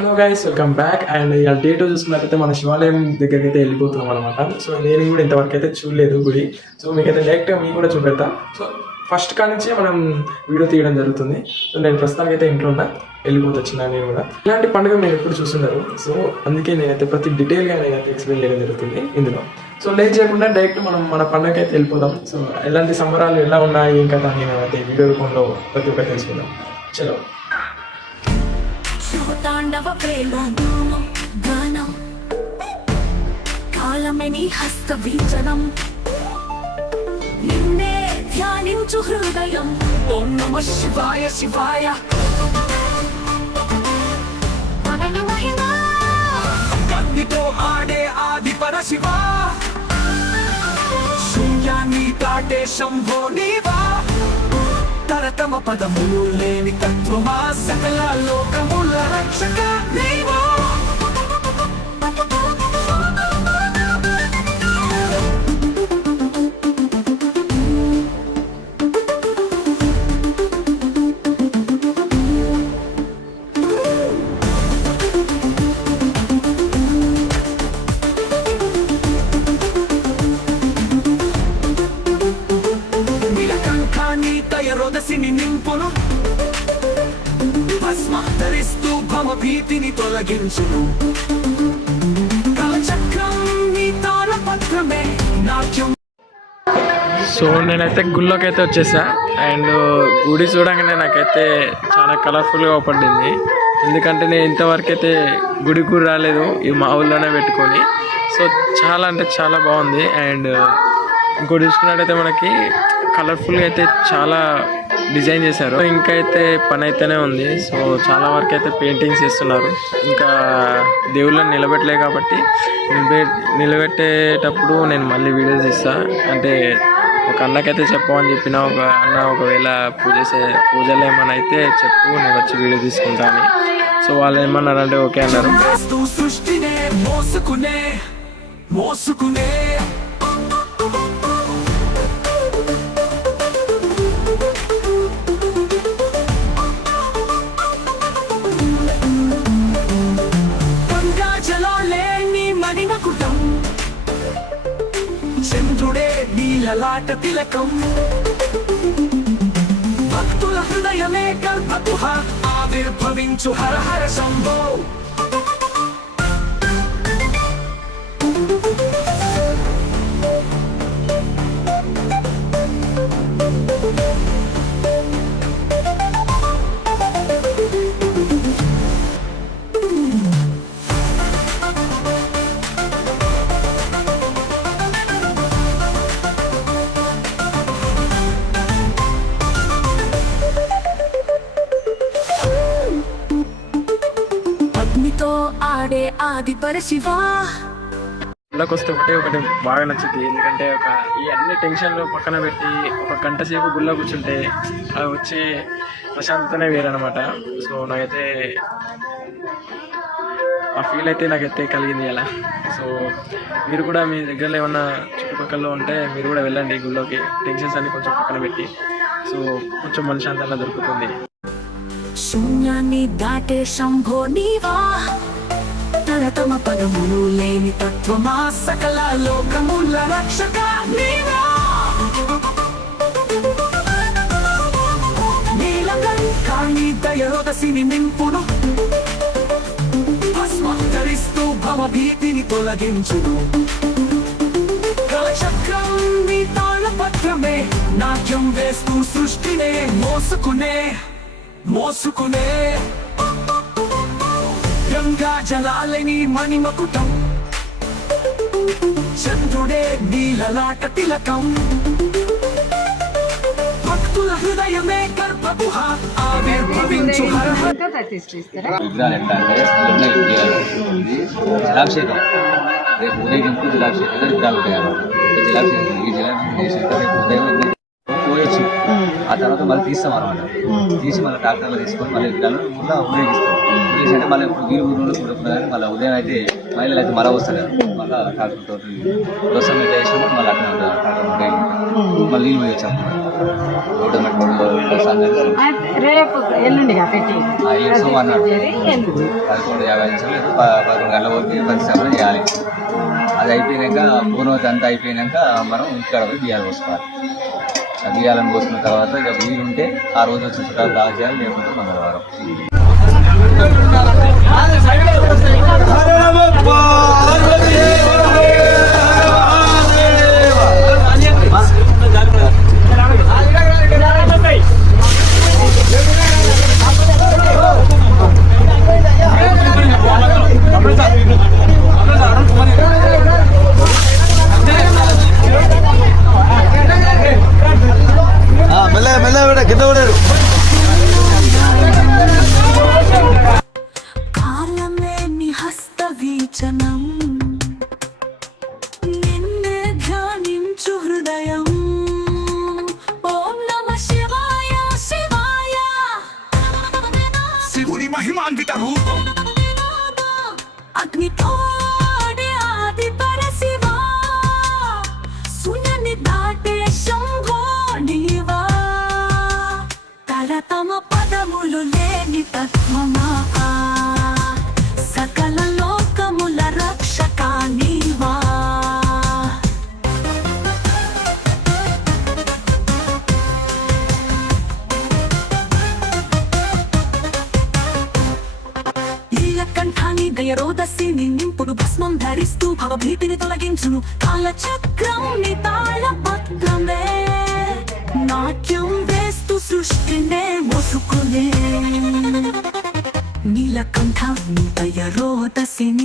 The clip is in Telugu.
Hello guys welcome back and ఇవాళ డే టూ చూసుకున్నట్లయితే మన శివాలయం దగ్గరికి అయితే వెళ్ళిపోతున్నాం అనమాట సో నేను కూడా ఇంతవరకు అయితే చూడలేదు గుడి. సో మీకైతే డైరెక్ట్గా మీకు కూడా చూపెడతా. సో ఫస్ట్ కాడ నుంచి మనం వీడియో తీయడం జరుగుతుంది. సో నేను ప్రస్తుతానికి అయితే ఇంట్లో ఉన్నా. వెళ్ళిపోతా నేను కూడా. ఇలాంటి పండుగ నేను ఎప్పుడు చూస్తున్నారు? సో అందుకే నేనైతే ప్రతి డీటెయిల్గా నేనైతే ఎక్స్ప్లెయిన్ చేయడం జరుగుతుంది ఇందులో. సో లేట్ చేయకుండా డైరెక్ట్ మనం మన పండుగకి అయితే వెళ్ళిపోదాం. సో ఎలాంటి సంబరాలు ఎలా ఉన్నాయి ఇంకా నేను అయితే వీడియో రూపంలో ప్రతి ఒక్కటి తెలుసుకుందాం. చలో. శివతాండవ ప్రేమ నామం గానం కాలమిని హస్త వీచనం నిన్నే ధ్యానించు హృదయం. ఓం నమ శివాయ శివాయ. కందితో ఆడే ఆది పరశివ శూన్యాన్ని దాటే శంభో నీవా. తరతమ పదములు లేని తత్వమా సకల లోకముల రక్షక నీవా. ధరిస్తూ భీతిని తొలగించును. సో నేనైతే గుళ్ళోకి అయితే వచ్చేసా. అండ్ గుడి చూడంగానే నాకైతే చాలా కలర్ఫుల్గా పడింది. ఎందుకంటే నేను ఇంతవరకు అయితే గుడి కూడా రాలేదు ఈ మా ఊళ్ళోనే పెట్టుకొని. సో చాలా అంటే చాలా బాగుంది. అండ్ ఇంకోటి చూసుకున్నట్టయితే మనకి కలర్ఫుల్గా అయితే చాలా డిజైన్ చేశారు. ఇంకా అయితే పని అయితేనే ఉంది. సో చాలా వరకు అయితే పెయింటింగ్స్ చేస్తున్నారు. ఇంకా దేవుళ్ళని నిలబెట్టలే కాబట్టి నిలబెట్టేటప్పుడు నేను మళ్ళీ వీడియోస్ ఇస్తా అంటే ఒక అన్నకైతే చెప్పమని చెప్పిన ఒక అన్న ఒకవేళ పూజ చే- పూజలు ఏమైనా అయితే చెప్పు నేను వచ్చి వీడియో తీసుకుంటాను సో వాళ్ళు ఏమన్నారు అంటే ఓకే అన్నారు. మోసుకునే మోసుకునే తిలలాట తిలకం. భక్తుల హృదయమే గర్భగుహ. ఆవిర్భవించు హర హర శంభో. ఆడే ఆది పరశివా గుళ్ళకి వస్తే ఒకటే ఒకటి బాగా నచ్చుద్ది. ఎందుకంటే ఒక ఈ అన్ని టెన్షన్లు పక్కన పెట్టి ఒక గంట సేపు గుళ్ళో కూర్చుంటే అది వచ్చే ప్రశాంతతనే వేరనమాట సో నాకైతే ఆ ఫీల్ అయితే నాకైతే కలిగింది అలా. సో మీరు కూడా మీ దగ్గరలో ఏమన్నా చుట్టుపక్కల ఉంటే మీరు కూడా వెళ్ళండి గుళ్ళోకి. టెన్షన్స్ అన్ని కొంచెం పక్కన పెట్టి. సో కొంచెం మనశాంతంగా దొరుకుతుంది. శూన్యాన్ని దాటే శంభో నీవా. తరతమ పదములు లేని తత్వమా సకల లోకముల రక్షక నీవా? కాణి దయరోదసిని నింపును. భస్మంతరిస్తూ భవ భీతిని తొలగించును. కలచక్రం నీ తాళపత్రమే నాట్యం వేస్తూ సృష్టినే మోసుకునే మోసుకునే. గంగా జలాలని మణిమకుటం. చంద్రుడే నీలలాట తిలకం. భక్తుల హృదయమే గర్భగుహ. ఆవిర్భవించు జలాభిషేకం. రేపు జలాభిషేకం. విగ్రహాలు జలాభిషేకం ఈ జలాభిషేకం ఉదయం వెళ్ళి పోయొచ్చు. ఆ తర్వాత మళ్ళీ తీస్తాం అనమాట తీసి మళ్ళీ ట్రాక్టర్లో తీసుకొని మళ్ళీ విగ్రహాలు మళ్ళీ ఊరేగిస్తే మళ్ళీ ఇప్పుడు కానీ మళ్ళీ ఉదయం అయితే మహిళలు అయితే మళ్ళీ వస్తారు. మళ్ళీ తోటి మీద వేసినాము మళ్ళీ ట్రాక్టర్ మళ్ళీ నీళ్ళు పోయి వచ్చాము రేపు సోమవారం పదకొండు యాభై నిమిషాలు పదకొండు గంటల వరకు పరిశ్రమలు చేయాలి. అది అయిపోయినాక పూర్వతి అంతా అయిపోయినాక మనం ఇక్కడ పోయి బియ్యాలు పోసుకోవాలి. బియ్యాలను పోసుకున్న తర్వాత ఇక వీలు ఉంటే ఆ రోజు వచ్చిన చుట్టాలు దాకా చేయాలి లేకుంటే మంగళవారం మెల్ల 你懂。కంఠాన్ని దయరోదసిని నింపుడు భస్మం ధరిస్తూ భవభీతిని తొలగించును. కాల చక్రం తాళ పత్రమే నాట్యం వేస్తూ సృష్టినే మోసుకునే. నీలకంఠ దయరోదసిని నింపును